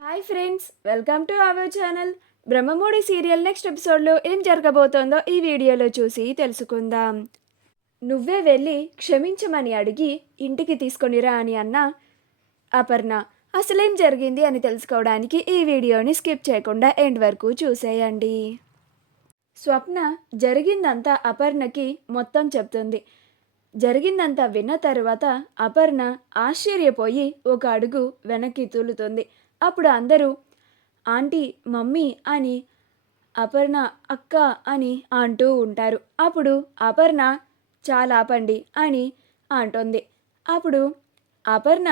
Hi friends, welcome to our channel. Brahmamudi serial next ఎపిసోడ్లో ఏం జరగబోతోందో ఈ వీడియోలో చూసి తెలుసుకుందాం. నువ్వే వెళ్ళి క్షమించమని అడిగి ఇంటికి తీసుకొనిరా అని అన్న అపర్ణ. అసలేం జరిగింది అని తెలుసుకోవడానికి ఈ వీడియోని స్కిప్ చేయకుండా ఎండ్ వరకు చూసేయండి. స్వప్న జరిగిందంతా అపర్ణకి మొత్తం చెప్తుంది. జరిగిందంతా విన్న తర్వాత అపర్ణ ఆశ్చర్యపోయి ఒక అడుగు వెనక్కి తూలుతుంది. అప్పుడు అందరూ ఆంటీ, మమ్మీ అని, అపర్ణ అక్క అని అంటూ ఉంటారు. అప్పుడు అపర్ణ చాలా ఆపండి అని అంటోంది. అప్పుడు అపర్ణ,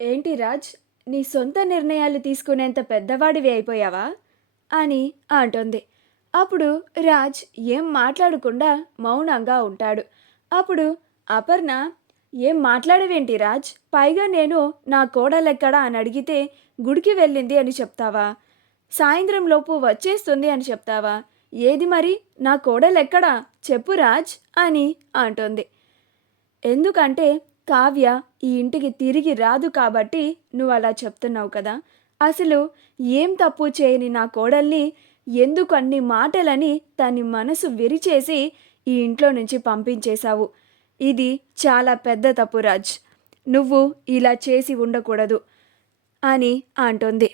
ఏంటి రాజ్, నీ సొంత నిర్ణయాలు తీసుకునేంత పెద్దవాడివి అయిపోయావా అని అంటోంది. అప్పుడు రాజ్ ఏం మాట్లాడకుండా మౌనంగా ఉంటాడు. అప్పుడు అపర్ణ, ఏం మాట్లాడవేంటి రాజ్, పైగా నేను నా కోడలెక్కడా అని అడిగితే గుడికి వెళ్ళింది అని చెప్తావా, సాయంత్రం లోపు వచ్చేస్తుంది అని చెప్తావా, ఏది మరి నా కోడలెక్కడా చెప్పు రాజ్ అని అంటోంది. ఎందుకంటే కావ్య ఈ ఇంటికి తిరిగి రాదు కాబట్టి నువ్వు అలా చెప్తున్నావు కదా. అసలు ఏం తప్పు చేయని నా కోడల్ని ఎందుకు అన్ని మాటలని తని మనసు విరిచేసి ఈ ఇంట్లో నుంచి పంపించేశావు. ఇది చాలా పెద్ద తప్పు రాజ్, నువ్వు ఇలా చేసి ఉండకూడదు అని అంటోంది.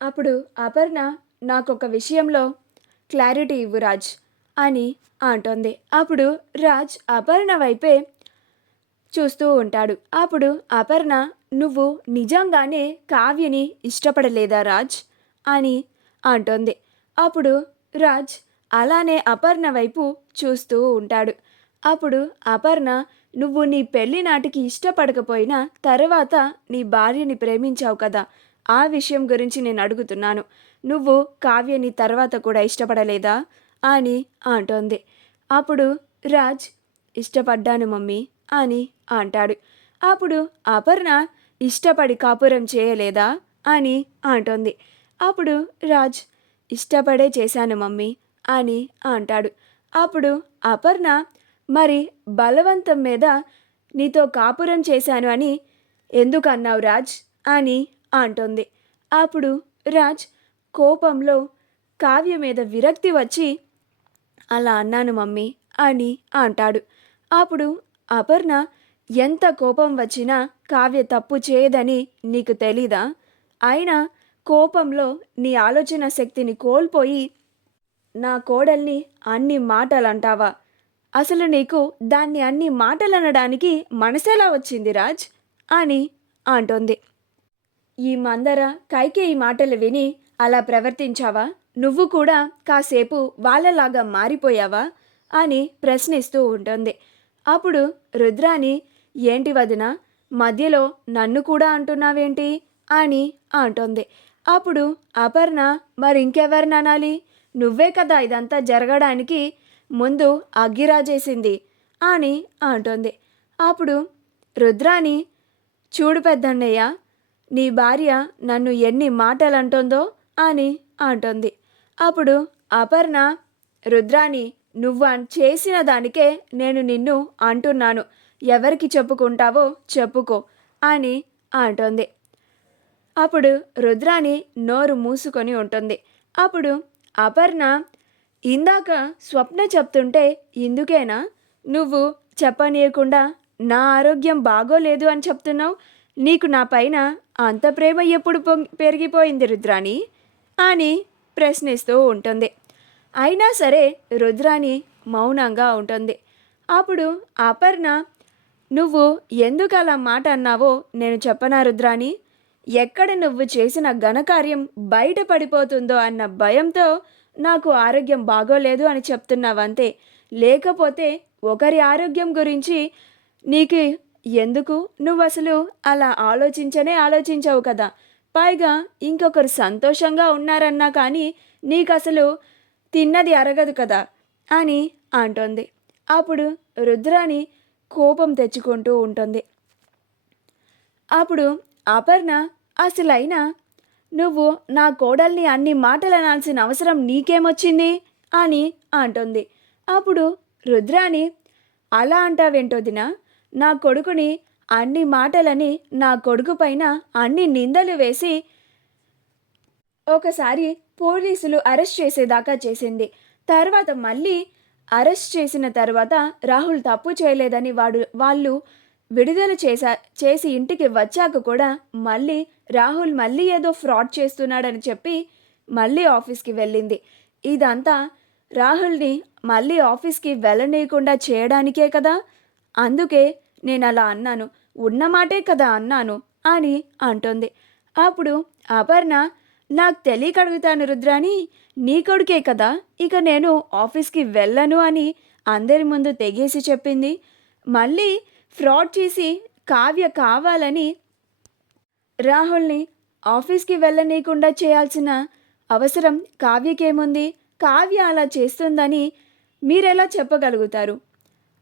అప్పుడు అపర్ణ, నాకొక విషయంలో క్లారిటీ ఇవ్వు రాజ్ అని అంటోంది. అప్పుడు రాజ్ అపర్ణ వైపే చూస్తూ ఉంటాడు. అప్పుడు అపర్ణ, నువ్వు నిజంగానే కావ్యని ఇష్టపడలేదా రాజ్ అని అంటోంది. అప్పుడు రాజ్ అలానే అపర్ణ వైపు చూస్తూ ఉంటాడు. అప్పుడు అపర్ణ, నువ్వు నీ పెళ్లి నాటికి ఇష్టపడకపోయినా తర్వాత నీ భార్యని ప్రేమించావు కదా, ఆ విషయం గురించి నేను అడుగుతున్నాను. నువ్వు కావ్యని తర్వాత కూడా ఇష్టపడలేదా అని అంటోంది. అప్పుడు రాజ్, ఇష్టపడ్డాను మమ్మీ అని అంటాడు. అప్పుడు అపర్ణ, ఇష్టపడి కాపురం చేయలేదా అని అంటోంది. అప్పుడు రాజ్, ఇష్టపడే చేశాను మమ్మీ అని అంటాడు. అప్పుడు అపర్ణ, మరి బలవంతం మీద నీతో కాపురం చేశాను అని ఎందుకు అన్నావు రాజ్ అని అంటోంది. అప్పుడు రాజ్ కోపంలో కావ్య మీద విరక్తి వచ్చి, అలా అన్నాను మమ్మీ అని అంటాడు. అప్పుడు అపర్ణ, ఎంత కోపం వచ్చినా కావ్య తప్పు చేయదని నీకు తెలీదా, అయినా కోపంలో నీ ఆలోచన శక్తిని కోల్పోయి నా కోడల్ని అన్ని మాటలు అంటావా, అసలు నీకు దాన్ని అన్ని మాటలు అనడానికి మనసెలా వచ్చింది రాజ్ అని అంటోంది. ఈ మందర కైకేయి మాటలు విని అలా ప్రవర్తించావా, నువ్వు కూడా కాసేపు వాళ్ళలాగా మారిపోయావా అని ప్రశ్నిస్తూ ఉంటుంది. అప్పుడు రుద్రాని, ఏంటి వదిన, మధ్యలో నన్ను కూడా అంటున్నావేంటి అని అంటోంది. అప్పుడు అపర్ణ, మరి ఇంకెవరిని అనాలి, నువ్వే కదా ఇదంతా జరగడానికి ముందు అగ్గిరాజేసింది అని అంటోంది. అప్పుడు రుద్రాని, చూడు పెద్దన్నయ్య, నీ భార్య నన్ను ఎన్ని మాటలు అంటుందో అని అంటోంది. అప్పుడు అపర్ణ, రుద్రాని, నువ్వు చేసిన దానికే నేను నిన్ను అంటున్నాను, ఎవరికి చెప్పుకుంటావో చెప్పుకో అని అంటోంది. అప్పుడు రుద్రాని నోరు మూసుకొని ఉంటుంది. అప్పుడు అపర్ణ, ఇందాక స్వప్న చెప్తుంటే ఇందుకేనా నువ్వు చెప్పనీయకుండా నా ఆరోగ్యం బాగోలేదు అని చెప్తున్నావు, నీకు నా పైన అంత ప్రేమ ఎప్పుడు పెరిగిపోయింది రుద్రాని అని ప్రశ్నిస్తూ ఉంటుంది. అయినా సరే రుద్రాని మౌనంగా ఉంటుంది. అప్పుడు అపర్ణ, నువ్వు ఎందుకు అలా మాట అన్నావో నేను చెప్పనా రుద్రాని, ఎక్కడ నువ్వు చేసిన ఘనకార్యం బయట పడిపోతుందో అన్న భయంతో నాకు ఆరోగ్యం బాగోలేదు అని చెప్తున్నావంతే, లేకపోతే ఒకరి ఆరోగ్యం గురించి నీకు ఎందుకు, నువ్వు అసలు అలా ఆలోచించవు కదా, పైగా ఇంకొకరు సంతోషంగా ఉన్నారన్నా కానీ నీకు అసలు తిన్నది అరగదు కదా అని అంటోంది. అప్పుడు రుద్రాని కోపం తెచ్చుకుంటూ ఉంటుంది. అప్పుడు అపర్ణ, అసలైనా నువ్వు నా కోడల్ని అన్ని మాటలు అనాల్సిన అవసరం నీకేమొచ్చింది అని అంటుంది. అప్పుడు రుద్రాని, అలా అంటావేంటోదినా, నా కొడుకుని అన్ని మాటలని నా కొడుకు పైన అన్ని నిందలు వేసి ఒకసారి పోలీసులు అరెస్ట్ చేసేదాకా చేసింది. తర్వాత మళ్ళీ అరెస్ట్ చేసిన తర్వాత రాహుల్ తప్పు చేయలేదని వాళ్ళు విడుదల చేసి ఇంటికి వచ్చాక కూడా మళ్ళీ రాహుల్ మళ్ళీ ఏదో ఫ్రాడ్ చేస్తున్నాడని చెప్పి మళ్ళీ ఆఫీస్కి వెళ్ళింది. ఇదంతా రాహుల్ని మళ్ళీ ఆఫీస్కి వెళ్ళనీయకుండా చేయడానికే కదా, అందుకే నేను అలా అన్నాను, ఉన్న మాటే కదా అన్నాను అని అంటుంది. అప్పుడు అపర్ణ, నాకు తెలియక అడుగుతాను రుద్రాని, నీ కొడుకే కదా, ఇక నేను ఆఫీస్కి వెళ్ళను అని అందరి ముందు తెగేసి చెప్పింది. మళ్ళీ ఫ్రాడ్ చేసి కావ్య కావాలని రాహుల్ని ఆఫీస్కి వెళ్ళనీయకుండా చేయాల్సిన అవసరం కావ్యకేముంది? కావ్య అలా చేస్తుందని మీరెలా చెప్పగలుగుతారు?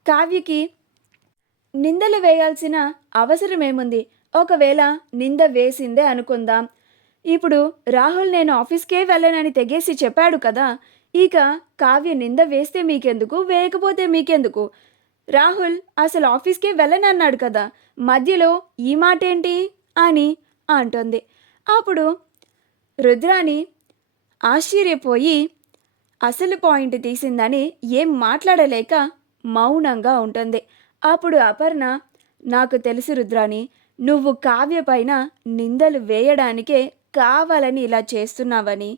కావ్యకి నిందలు వేయాల్సిన అవసరం ఏముంది? ఒకవేళ నింద వేసిందే అనుకుందాం. ఇప్పుడు రాహుల్ నేను ఆఫీస్కే వెళ్ళనని తెగేసి చెప్పాడు కదా, ఇక కావ్య నింద వేస్తే మీకెందుకు, వేయకపోతే మీకెందుకు? రాహుల్ అసలు ఆఫీస్కే వెళ్ళనన్నాడు కదా, మధ్యలో ఈ మాట ఏంటి అని అంటుంది. అప్పుడు రుద్రాని ఆశ్చర్యపోయి అసలు పాయింట్ తీసిందని ఏం మాట్లాడలేక మౌనంగా ఉంటుంది. అప్పుడు అపర్ణ, నాకు తెలుసు రుద్రాని, నువ్వు కావ్య పైన నిందలు వేయడానికే కావాలని ఇలా చేస్తున్నావని.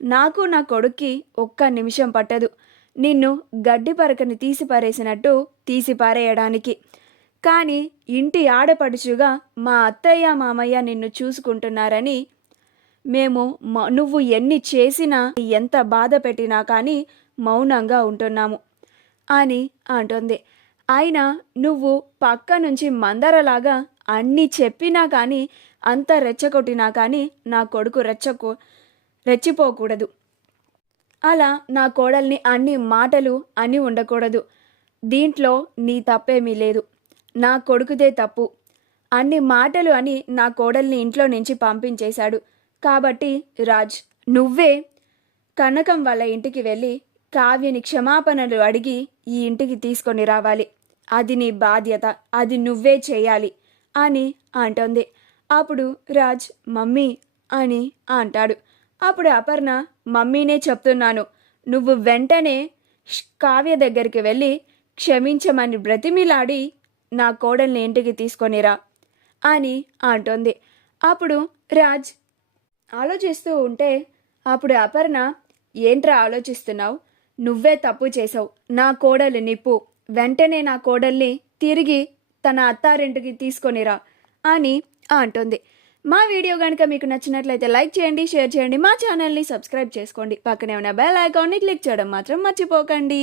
నాకు నా కొడుక్కి ఒక్క నిమిషం పట్టదు నిన్ను గడ్డి పరకని తీసి పారేసినట్టు తీసి పారేయడానికి. కానీ ఇంటి ఆడపడుచుగా మా అత్తయ్య మామయ్య నిన్ను చూసుకుంటున్నారని మేము నువ్వు ఎన్ని చేసినా ఎంత బాధ పెట్టినా కానీ మౌనంగా ఉంటున్నాము అని అంటుంది. అయినా నువ్వు పక్క నుంచి మందరలాగా అన్నీ చెప్పినా కానీ, అంత రెచ్చగొట్టినా కానీ నా కొడుకు రెచ్చిపోకూడదు. అలా నా కోడల్ని అన్ని మాటలు అని ఉండకూడదు. దీంట్లో నీ తప్పేమీ లేదు, నా కొడుకుదే తప్పు. అన్ని మాటలు అని నా కోడల్ని ఇంట్లో నుంచి పంపించేశాడు. కాబట్టి రాజ్, నువ్వే కనకం వాళ్ళ ఇంటికి వెళ్ళి కావ్యని క్షమాపణలు అడిగి ఈ ఇంటికి తీసుకొని రావాలి. అది నీ బాధ్యత, అది నువ్వే చేయాలి అని అంటుంది. అప్పుడు రాజ్ మమ్మీ అని అంటాడు. అప్పుడు అపర్ణ, మమ్మీనే చెప్తున్నాను, నువ్వు వెంటనే కావ్య దగ్గరికి వెళ్ళి క్షమించమని బ్రతిమిలాడి నా కోడల్ని ఇంటికి తీసుకొనిరా అని అంటుంది. అప్పుడు రాజ్ ఆలోచిస్తూ ఉంటే అప్పుడు అపర్ణ, ఏంట్రా ఆలోచిస్తున్నావు, నువ్వే తప్పు చేసావు, నా కోడలు నిప్పు, వెంటనే నా కోడల్ని తిరిగి తన అత్తారింటికి తీసుకొనిరా అని అంటుంది. మా వీడియో కనుక మీకు నచ్చినట్లయితే లైక్ చేయండి, షేర్ చేయండి, మా ఛానల్ని సబ్స్క్రైబ్ చేసుకోండి, పక్కనే ఉన్న బెల్ ఐకాన్ని క్లిక్ చేయడం మాత్రం మర్చిపోకండి.